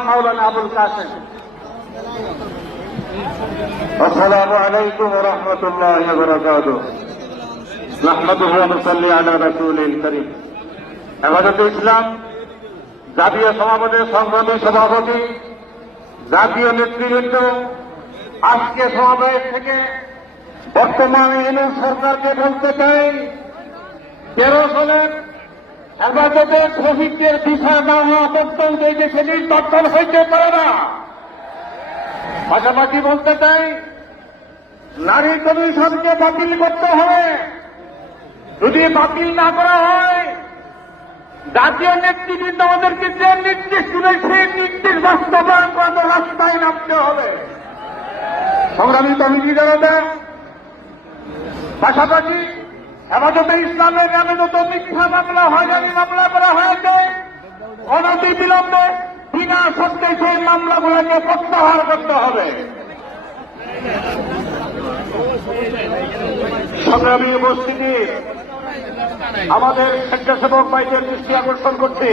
مولانا ابو القاسم السلام عليكم ورحمة الله وبركاته نحمده ونصلي على رسوله الكريم হেফাজত ইসলাম জাতীয় সমাবেশের সংগ্রামী সভাপতি জাতীয় নেতৃবৃন্দ আজকে সমাবেশ থেকে বর্তমানে ইউনূস সরকারকে বলতে চাই 13 সালের হেফাজতের শহীদদের বিচার না হওয়া পর্যন্ত এই দেশে নির্বাচন হইতে পারে না। পাশাপাশি বলতে চাই নারী কমিশনকে বাতিল করতে হবে। যদি বাতিল না করা হয় জাতীয় নেতৃবৃন্দ আমাদেরকে যে নির্দেশ দিলে সেই নির্দেশ বাস্তবায়ন করার রাস্তায় নামতে হবে। সংগ্রামী কমিটি জনতা পাশাপাশি হেফাজতে ইসলামের নামে যত মিথ্যা মামলা হয়রানি মামলা করা হয়েছে অনতি বিলম্বে বিনা শর্তে সেই মামলাগুলোকে প্রত্যাহার করতে হবে। সংগ্রামী উপস্থিতি আমাদের স্বেচ্ছাসেবক ভাইদের দৃষ্টি আকর্ষণ করছি